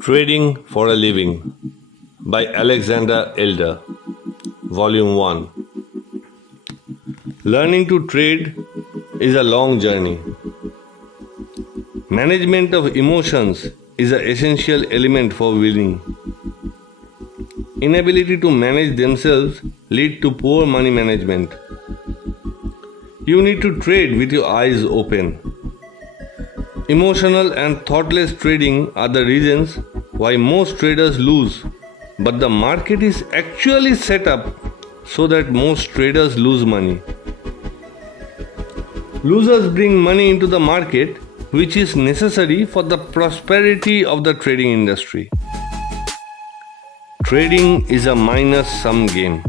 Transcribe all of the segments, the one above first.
Trading for a Living by Alexander Elder, Volume 1. Learning to trade is a long journey. Management of emotions is an essential element for winning. Inability to manage themselves lead to poor money management. You need to trade with your eyes open. Emotional and thoughtless trading are the reasons why most traders lose, but the market is actually set up so that most traders lose money. Losers bring money into the market, which is necessary for the prosperity of the trading industry. Trading is a minus-sum game.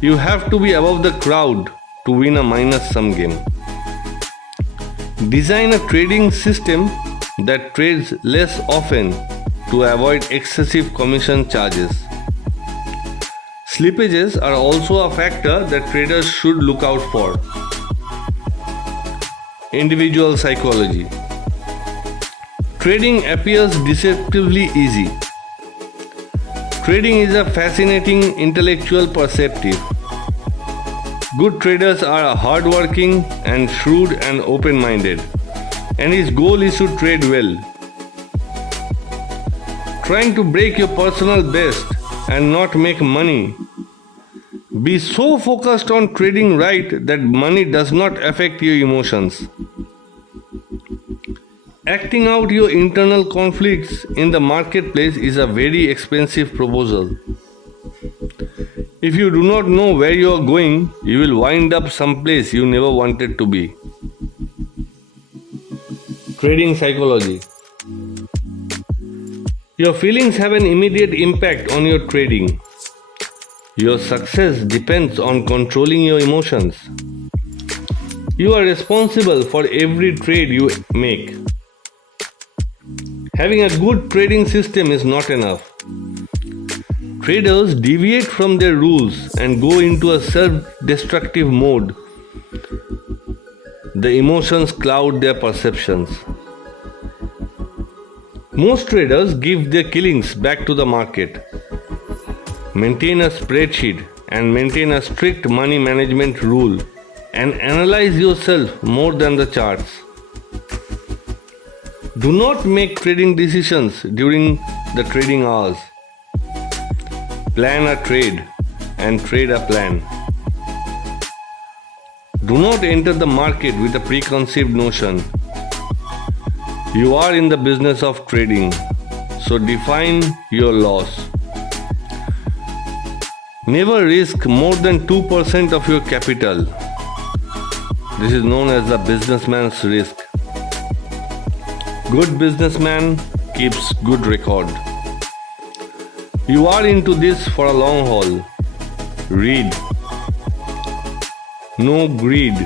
You have to be above the crowd to win a minus-sum game. Design a trading system that trades less often to avoid excessive commission charges. Slippages are also a factor that traders should look out for. Individual psychology. Trading appears deceptively easy. Trading is a fascinating intellectual perspective. Good traders are hardworking and shrewd and open-minded, and his goal is to trade well. Trying to break your personal best and not make money. Be so focused on trading right that money does not affect your emotions. Acting out your internal conflicts in the marketplace is a very expensive proposal. If you do not know where you are going, you will wind up someplace you never wanted to be. Trading psychology. Your feelings have an immediate impact on your trading. Your success depends on controlling your emotions. You are responsible for every trade you make. Having a good trading system is not enough. Traders deviate from their rules and go into a self-destructive mode. The emotions cloud their perceptions. Most traders give their killings back to the market. Maintain a spreadsheet and maintain a strict money management rule and analyze yourself more than the charts. Do not make trading decisions during the trading hours. Plan a trade and trade a plan. Do not enter the market with a preconceived notion. You are in the business of trading, so define your loss. Never risk more than 2% of your capital. This is known as the businessman's risk. Good businessman keeps good record. You are into this for a long haul. Read. No greed.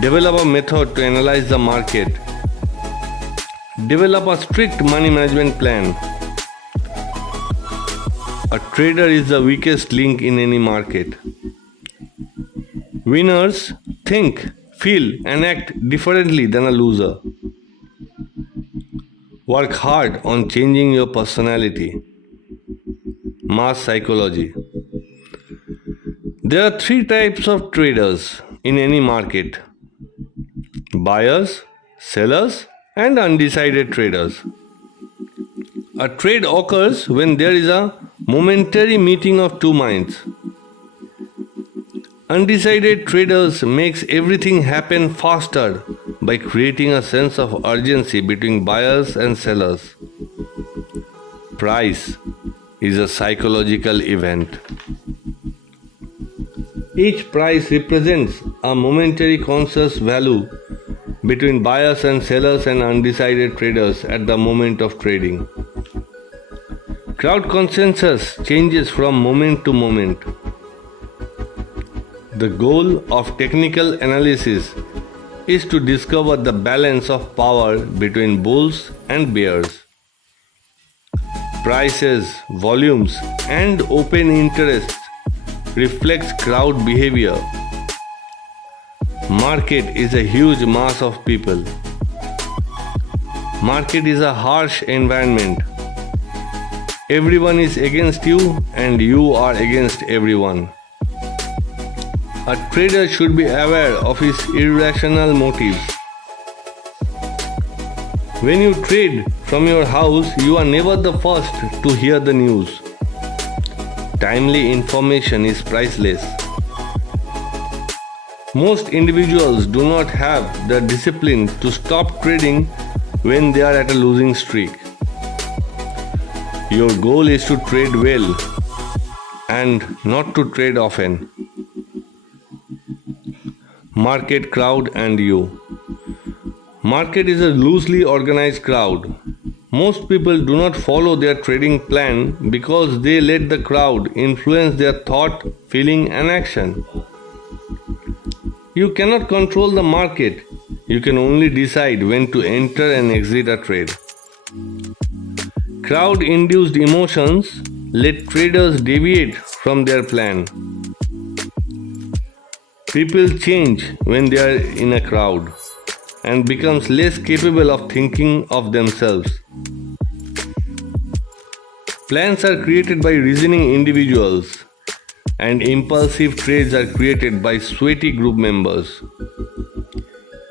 Develop a method to analyze the market. Develop a strict money management plan. A trader is the weakest link in any market. Winners think, feel, and act differently than a loser. Work hard on changing your personality. Mass psychology. There are 3 types of traders in any market: buyers, sellers, and undecided traders. A trade occurs when there is a momentary meeting of two minds. Undecided traders makes everything happen faster by creating a sense of urgency between buyers and sellers. Price is a psychological event. Each price represents a momentary conscious value between buyers and sellers and undecided traders at the moment of trading. Crowd consensus changes from moment to moment. The goal of technical analysis is to discover the balance of power between bulls and bears. Prices, volumes, and open interest reflects crowd behavior. Market is a huge mass of people. Market is a harsh environment. Everyone is against you and you are against everyone. A trader should be aware of his irrational motives. When you trade from your house, you are never the first to hear the news. Timely information is priceless. Most individuals do not have the discipline to stop trading when they are at a losing streak. Your goal is to trade well and not to trade often. Market, crowd, and you. Market is a loosely organized crowd. Most people do not follow their trading plan because they let the crowd influence their thought, feeling, and action. You cannot control the market. You can only decide when to enter and exit a trade. Crowd-induced emotions let traders deviate from their plan. People change when they are in a crowd and becomes less capable of thinking of themselves. Plans are created by reasoning individuals, and impulsive trades are created by sweaty group members.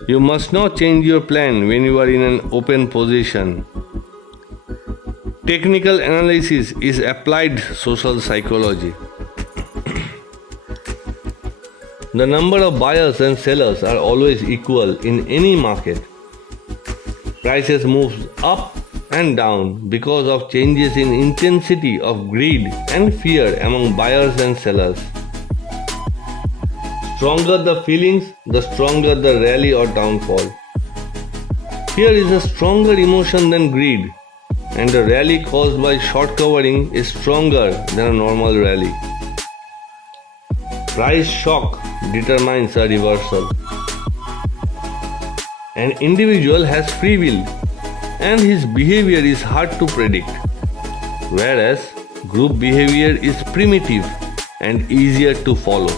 You must not change your plan when you are in an open position. Technical analysis is applied social psychology. The number of buyers and sellers are always equal in any market. Prices move up and down because of changes in intensity of greed and fear among buyers and sellers. Stronger the feelings, the stronger the rally or downfall. Fear is a stronger emotion than greed, and a rally caused by short covering is stronger than a normal rally. Price shock determines a reversal. An individual has free will and his behavior is hard to predict, whereas group behavior is primitive and easier to follow.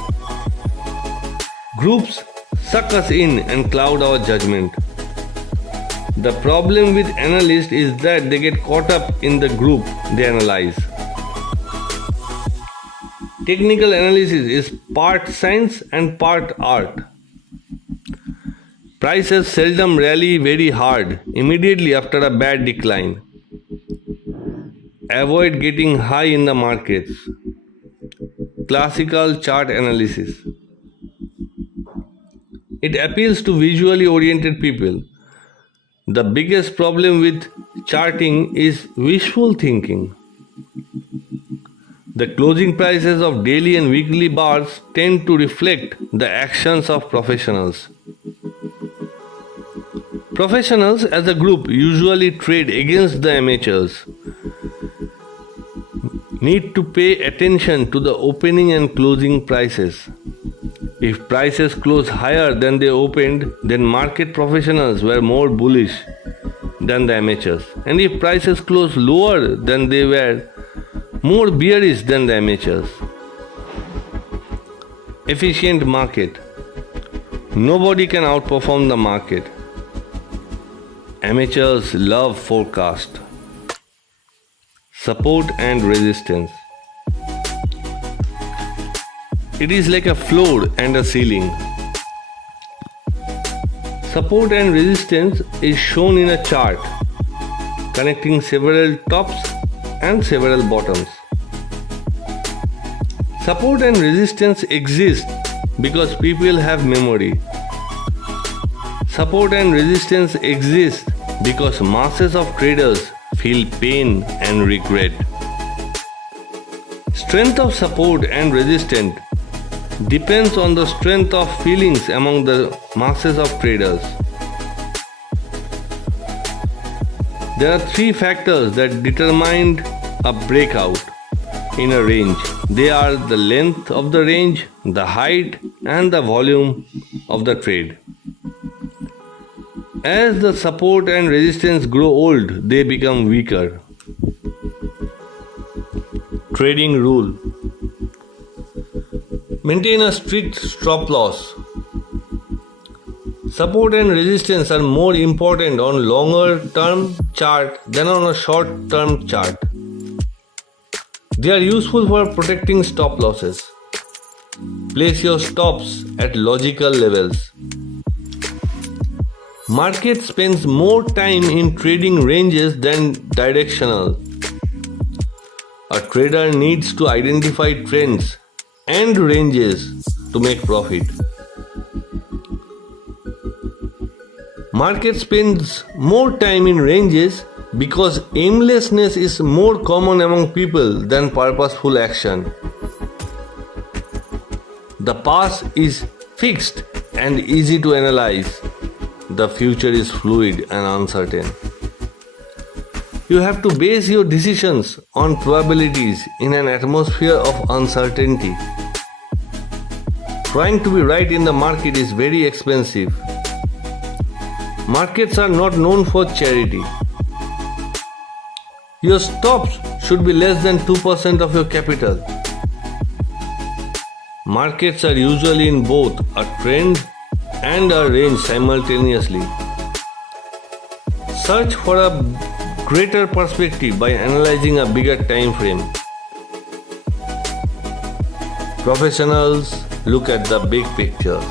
Groups suck us in and cloud our judgment. The problem with analysts is that they get caught up in the group they analyze. Technical analysis is part science and part art. Prices seldom rally very hard immediately after a bad decline. Avoid getting high in the markets. Classical chart analysis. It appeals to visually oriented people. The biggest problem with charting is wishful thinking. The closing prices of daily and weekly bars tend to reflect the actions of professionals. Professionals as a group usually trade against the amateurs. Need to pay attention to the opening and closing prices. If prices close higher than they opened, then market professionals were more bullish than the amateurs. And if prices close lower than they were, more bearish than the amateurs. Efficient market. Nobody can outperform the market. Amateurs love forecast. Support and resistance. It is like a floor and a ceiling. Support and resistance is shown in a chart connecting several tops and several bottoms. Support and resistance exist because people have memory. Support and resistance exist because masses of traders feel pain and regret. Strength of support and resistance depends on the strength of feelings among the masses of traders. There are three factors that determine a breakout in a range. They are the length of the range, the height, and the volume of the trade. As the support and resistance grow old, they become weaker. Trading rule. Maintain a strict stop loss. Support and resistance are more important on longer term chart than on a short term chart. They are useful for protecting stop losses. Place your stops at logical levels. Market spends more time in trading ranges than directional. A trader needs to identify trends and ranges to make profit. Market spends more time in ranges because aimlessness is more common among people than purposeful action. The past is fixed and easy to analyze. The future is fluid and uncertain. You have to base your decisions on probabilities in an atmosphere of uncertainty. Trying to be right in the market is very expensive. Markets are not known for charity. Your stops should be less than 2% of your capital. Markets are usually in both a trend and a range simultaneously. Search for a greater perspective by analyzing a bigger time frame. Professionals look at the big picture.